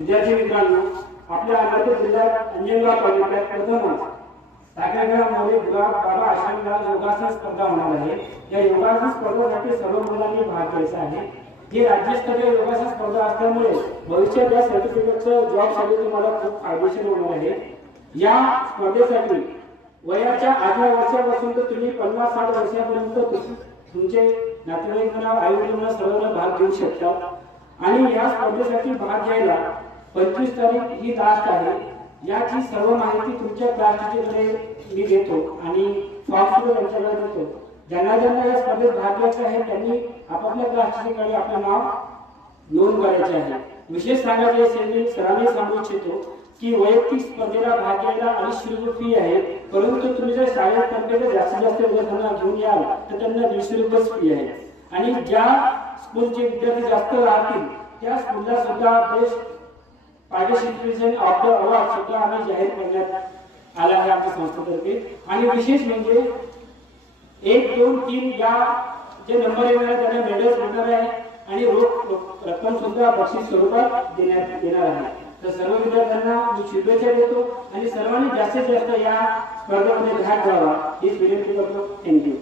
विद्यार्थी मित्रांनो, आपल्या अमरावती जिल्ह्यात अंजनगाव तालुक्यात प्रथमच टाकळगावमध्ये गुलाब बाबा आश्रमगाव योगासन स्पर्धा होणार आहे। या योगासन स्पर्धेसाठी सर्व मुलांनी भाग घ्यायचा आहे। ही राज्यस्तरीय योगासन स्पर्धा असल्यामुळे भविष्यात या सर्टिफिकेटचं जॉब साठी तुम्हाला खूप फायदेशीर होणार आहे। या स्पर्धेसाठी वयाच्या 18 वर्षापासून तर तुम्ही 50-60 वर्षापर्यंत तुमचे नातेवाईक आई-वडिलांना सर्वांना भाग घेऊ शकता। आणि या स्पर्धेसाठी भाग घ्यायला 25 तारीख ही लास्ट आहे। याची सर्व माहिती तुमच्या क्लास टीचरकडे मी देतो आणि फॉर्म सुद्धा त्यांच्याकडे देतो। ज्यांना या स्पर्धेत भाग घ्यायचा आहे त्यांनी आपापल्या क्लास टीचरकडे आपले नाव नोंद करायचे आहे। विशेष सांगायचे असेल मी सरांनी सांगू इच्छितो की वैयक्तिक स्पर्धेला भाग घ्यायला 250 रुपये फी आहे, परंतु तुम्ही जर शाळेत तर्फे जास्तीत जास्त विद्यार्थ्यांना घेऊन याल तर त्यांना 200 रुपये फी आहे। आणि ज्या स्कूलचे विद्यार्थी जास्त राहतील त्या स्कूलला सुद्धा best participation of the award सुद्धा आम्ही जाहीर करण्यात आला आहे आमच्या संस्थेतर्फे। आणि विशेष म्हणजे 1, 2, 3 या जे नंबर येणार त्यांना मेडल्स मिळणार आहे आणि रोख रक्कम सुद्धा बक्षीस स्वरूपात देण्यात येणार आहे। तर सर्व विद्यार्थ्यांना मी शुभेच्छा देतो आणि सर्वांनी जास्तीत जास्त या स्पर्धेमध्ये भाग घ्यावा ही विनंती करतो। थँक्यू।